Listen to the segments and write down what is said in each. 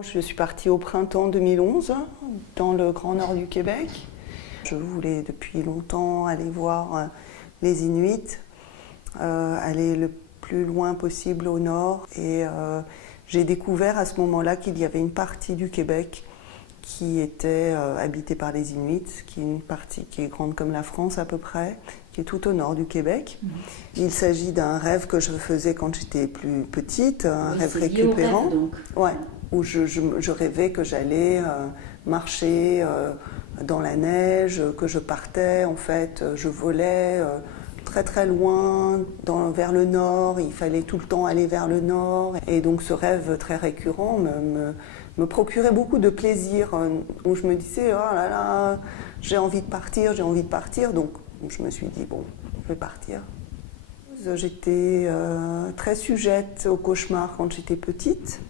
Je suis partie au printemps 2011 dans le Grand Nord du Québec. Je voulais depuis longtemps aller voir les Inuits, aller le plus loin possible au nord. Et j'ai découvert à ce moment-là qu'il y avait une partie du Québec qui était habitée par les Inuits, qui est une partie qui est grande comme la France à peu près, qui est tout au nord du Québec. Il s'agit d'un rêve que je faisais quand j'étais plus petite, un rêve récupérant. Ouais, où je rêvais que j'allais marcher dans la neige, que je partais, en fait, je volais très très loin vers le nord, il fallait tout le temps aller vers le nord. Et donc ce rêve très récurrent me procurait beaucoup de plaisir, où je me disais, oh là là, j'ai envie de partir, j'ai envie de partir. Donc je me suis dit, bon, je vais partir. J'étais très sujette aux cauchemars quand j'étais petite.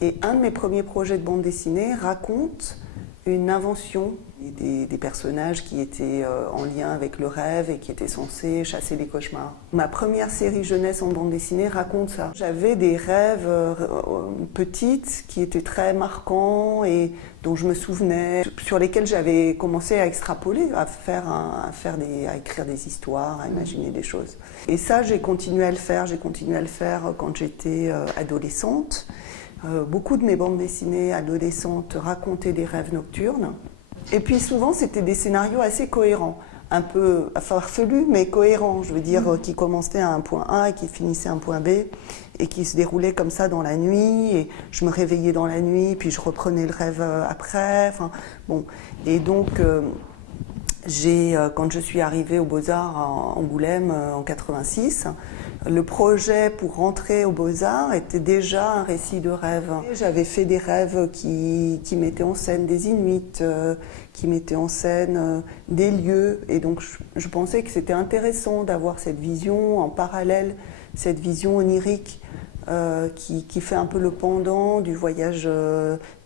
Et un de mes premiers projets de bande dessinée raconte une invention des personnages qui étaient en lien avec le rêve et qui étaient censés chasser les cauchemars. Ma première série jeunesse en bande dessinée raconte ça. J'avais des rêves petites qui étaient très marquants et dont je me souvenais, sur lesquels j'avais commencé à extrapoler, à écrire des histoires, à imaginer des choses. Et ça, j'ai continué à le faire. J'ai continué à le faire quand j'étais adolescente. Beaucoup de mes bandes dessinées adolescentes racontaient des rêves nocturnes. Et puis souvent, c'était des scénarios assez cohérents, un peu farfelus, mais cohérents. Je veux dire, qui commençaient à un point A et qui finissaient à un point B, et qui se déroulaient comme ça dans la nuit. Et je me réveillais dans la nuit, puis je reprenais le rêve après. Enfin, bon. Et donc, quand je suis arrivée aux Beaux-Arts à Angoulême en 86, le projet pour rentrer aux Beaux-Arts était déjà un récit de rêve. J'avais fait des rêves qui mettaient en scène des Inuits, qui mettaient en scène des lieux. Et donc je pensais que c'était intéressant d'avoir cette vision en parallèle, cette vision onirique qui fait un peu le pendant du voyage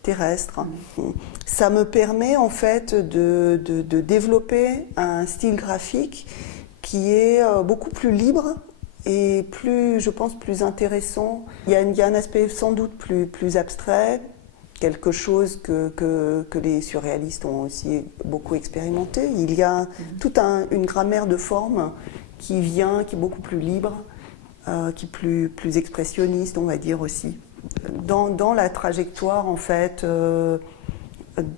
terrestre. Ça me permet en fait de développer un style graphique qui est beaucoup plus libre et plus, je pense, plus intéressant. Il y a un aspect sans doute plus abstrait, quelque chose que les surréalistes ont aussi beaucoup expérimenté. Il y a toute une grammaire de forme qui est beaucoup plus libre, qui est plus expressionniste, on va dire aussi. Dans la trajectoire, en fait,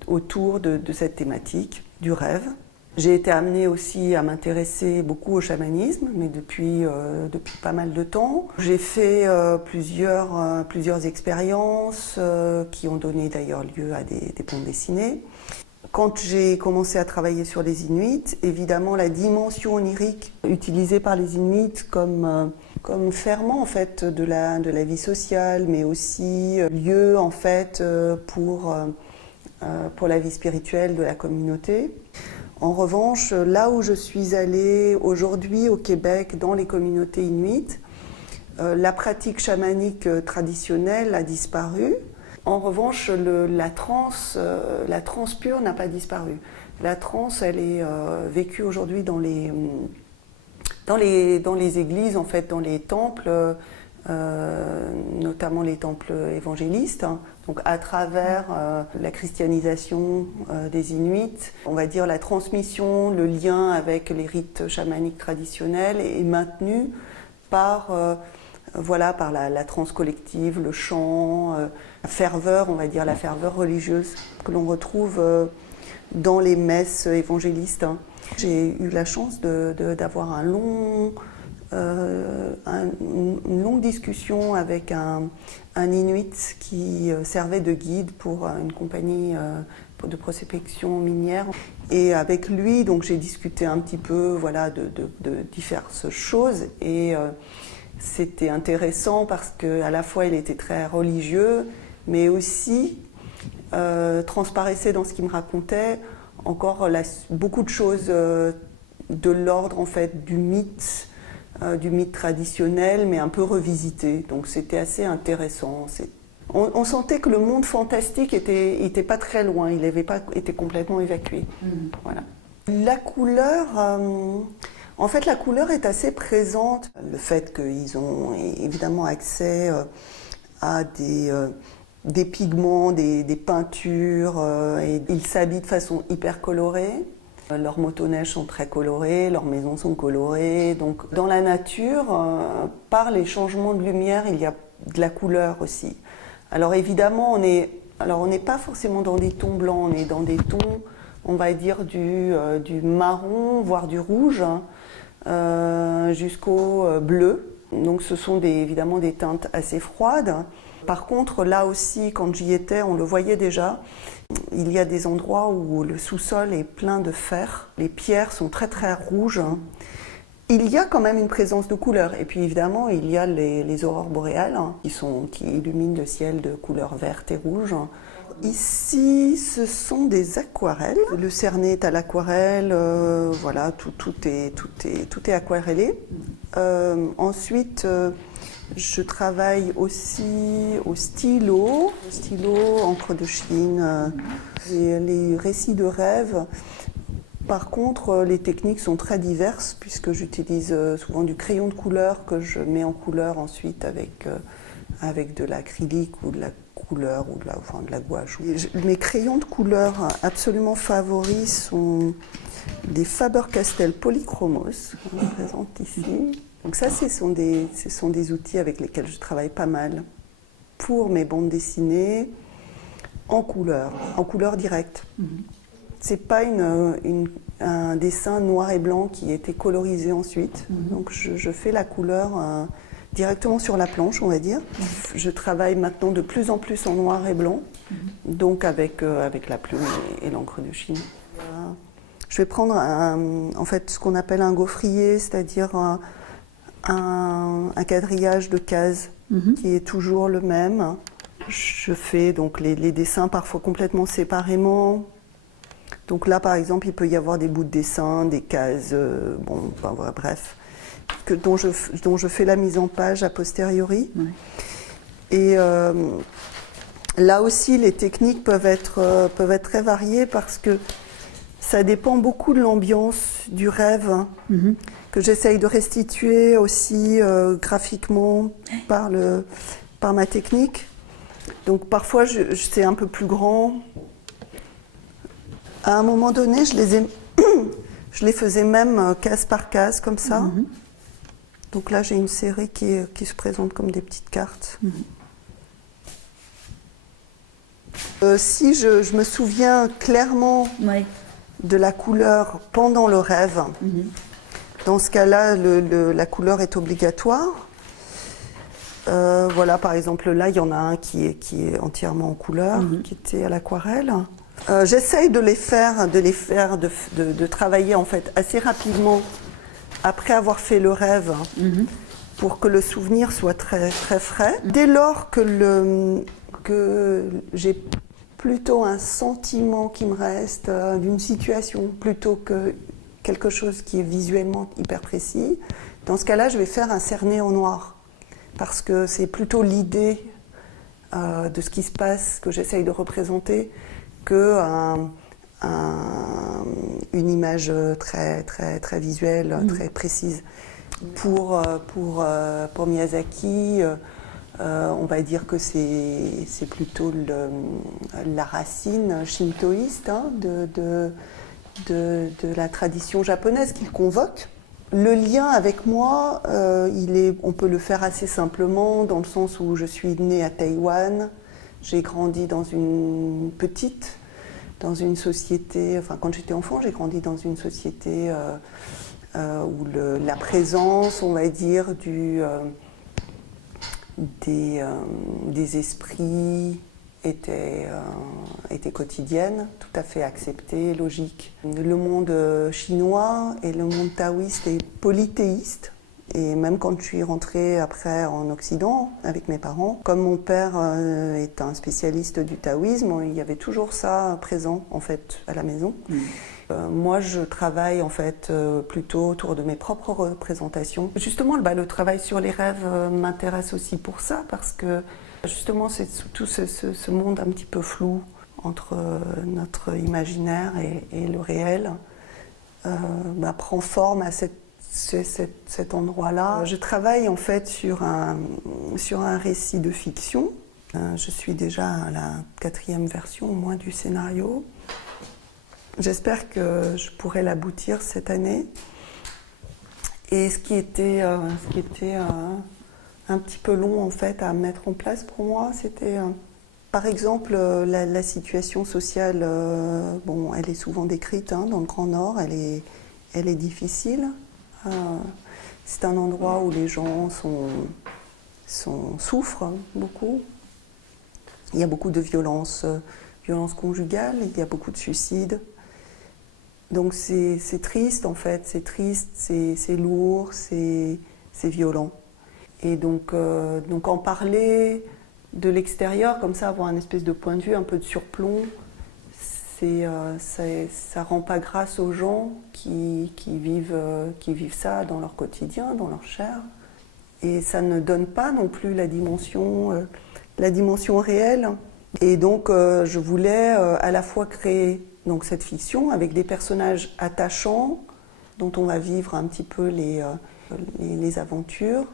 autour de cette thématique du rêve. J'ai été amenée aussi à m'intéresser beaucoup au chamanisme, mais depuis pas mal de temps. J'ai fait plusieurs expériences qui ont donné d'ailleurs lieu à des bandes dessinées. Quand j'ai commencé à travailler sur les Inuits, évidemment la dimension onirique utilisée par les Inuits comme ferment en fait de la vie sociale, mais aussi lieu en fait pour la vie spirituelle de la communauté. En revanche, là où je suis allée aujourd'hui au Québec, dans les communautés inuites, la pratique chamanique traditionnelle a disparu. En revanche, la transe pure n'a pas disparu. La transe, elle est vécue aujourd'hui dans les églises, en fait, dans les temples, notamment les temples évangélistes, hein. Donc à travers la christianisation des Inuits, on va dire la transmission, le lien avec les rites chamaniques traditionnels est maintenu par la transe collective, le chant, la ferveur, on va dire la ferveur religieuse que l'on retrouve dans les messes évangélistes, hein. J'ai eu la chance d'avoir une longue discussion avec un Inuit qui servait de guide pour une compagnie de prospection minière. Et avec lui, donc j'ai discuté un petit peu de diverses choses. Et c'était intéressant parce qu'à la fois il était très religieux, mais aussi transparaissait dans ce qu'il me racontait encore beaucoup de choses de l'ordre en fait du mythe traditionnel, mais un peu revisité. Donc c'était assez intéressant. On sentait que le monde fantastique était pas très loin, il n'avait pas été complètement évacué. Voilà. La couleur, en fait, la couleur est assez présente. Le fait qu'ils ont évidemment accès à des des pigments, des peintures, et ils s'habillent de façon hyper colorée. Leurs motoneiges sont très colorés, leurs maisons sont colorées. Donc dans la nature, par les changements de lumière, il y a de la couleur aussi. Alors évidemment, on n'est pas forcément dans des tons blancs, on est dans des tons, on va dire, du marron, voire du rouge, jusqu'au bleu. Donc ce sont évidemment des teintes assez froides. Par contre, là aussi, quand j'y étais, on le voyait déjà, il y a des endroits où le sous-sol est plein de fer. Les pierres sont très très rouges. Il y a quand même une présence de couleurs. Et puis évidemment, il y a les aurores boréales qui illuminent le ciel de couleurs vertes et rouges. Ici, ce sont des aquarelles. Le Cerné est à l'aquarelle, voilà, tout est aquarellé. Ensuite, je travaille aussi au stylo, encre de Chine, et les récits de rêve. Par contre, les techniques sont très diverses puisque j'utilise souvent du crayon de couleur que je mets en couleur ensuite avec de l'acrylique ou de la couleur ou de la gouache. Mes crayons de couleur absolument favoris sont des Faber-Castell Polychromos, qu'on présente ici. Donc ça, ce sont des outils avec lesquels je travaille pas mal pour mes bandes dessinées en couleur directe. C'est pas un dessin noir et blanc qui a été colorisé ensuite. Donc je fais la couleur directement sur la planche, on va dire. Je travaille maintenant de plus en plus en noir et blanc, donc avec la plume et l'encre de Chine. Je vais prendre en fait ce qu'on appelle un gaufrier, c'est-à-dire un quadrillage de cases qui est toujours le même. Je fais donc les dessins parfois complètement séparément. Donc là, par exemple, il peut y avoir des bouts de dessin, des cases, bref, dont je fais la mise en page a posteriori. Ouais. Et là aussi, les techniques peuvent être très variées parce que ça dépend beaucoup de l'ambiance du rêve que j'essaye de restituer aussi graphiquement par ma technique. Donc parfois, c'est un peu plus grand. À un moment donné, je les faisais même case par case, comme ça. Donc là, j'ai une série qui se présente comme des petites cartes. Si je me souviens clairement de la couleur pendant le rêve, dans ce cas-là, la couleur est obligatoire. Voilà, par exemple, là, il y en a un qui est entièrement en couleur, qui était à l'aquarelle. J'essaye de travailler en fait assez rapidement après avoir fait le rêve pour que le souvenir soit très, très frais. Dès lors que j'ai plutôt un sentiment qui me reste d'une situation plutôt que quelque chose qui est visuellement hyper précis, dans ce cas-là, je vais faire un cerné en noir parce que c'est plutôt l'idée de ce qui se passe que j'essaye de représenter qu'une image très, très, très visuelle, très précise. Pour Miyazaki, on va dire que c'est plutôt la racine shintoïste de la tradition japonaise qu'il convoque. Le lien avec moi, on peut le faire assez simplement dans le sens où je suis née à Taïwan. J'ai grandi dans une société, enfin quand j'étais enfant, j'ai grandi dans une société où la présence, on va dire, des esprits était quotidienne, tout à fait acceptée, logique. Le monde chinois et le monde taoïste est polythéiste. Et même quand je suis rentrée après en Occident avec mes parents, comme mon père est un spécialiste du taoïsme, il y avait toujours ça présent en fait à la maison. Moi, je travaille en fait plutôt autour de mes propres représentations. Justement, le travail sur les rêves m'intéresse aussi pour ça parce que justement, c'est tout ce monde un petit peu flou entre notre imaginaire et le réel prend forme à cet endroit-là. Je travaille en fait sur un récit de fiction Je suis déjà à la 4e version au moins du scénario. J'espère que je pourrai l'aboutir cette année. Et ce qui était un petit peu long en fait à mettre en place pour moi, c'était par exemple la situation sociale. Bon, elle est souvent décrite dans le Grand Nord, elle est difficile. C'est un endroit où les gens souffrent beaucoup. Il y a beaucoup de violences conjugales, il y a beaucoup de suicides. Donc c'est triste en fait, c'est triste, c'est lourd, c'est violent. Et donc en parler de l'extérieur, comme ça, avoir un espèce de point de vue, un peu de surplomb, ça rend pas grâce aux gens qui vivent ça dans leur quotidien, dans leur chair. Et ça ne donne pas non plus la dimension réelle. Et donc je voulais à la fois créer donc, cette fiction avec des personnages attachants dont on va vivre un petit peu les aventures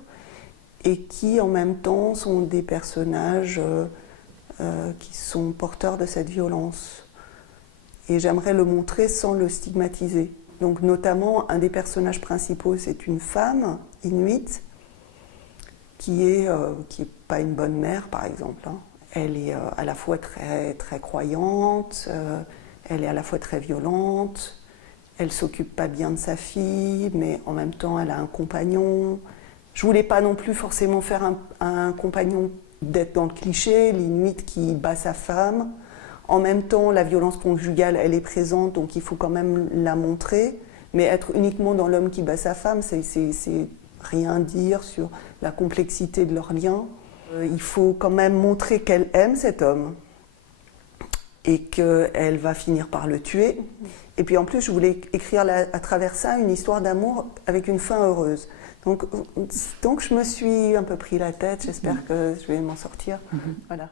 et qui en même temps sont des personnages qui sont porteurs de cette violence. Et j'aimerais le montrer sans le stigmatiser. Donc notamment un des personnages principaux, c'est une femme inuite qui est pas une bonne mère par exemple. Elle est à la fois très, très croyante, elle est à la fois très violente, elle s'occupe pas bien de sa fille, mais en même temps elle a un compagnon. Je voulais pas non plus forcément faire un compagnon d'être dans le cliché, l'Inuit qui bat sa femme. En même temps, la violence conjugale, elle est présente, donc il faut quand même la montrer. Mais être uniquement dans l'homme qui bat sa femme, c'est rien dire sur la complexité de leur lien. Il faut quand même montrer qu'elle aime cet homme et qu'elle va finir par le tuer. Et puis en plus, je voulais écrire à travers ça une histoire d'amour avec une fin heureuse. Donc je me suis un peu pris la tête, j'espère que je vais m'en sortir. Voilà.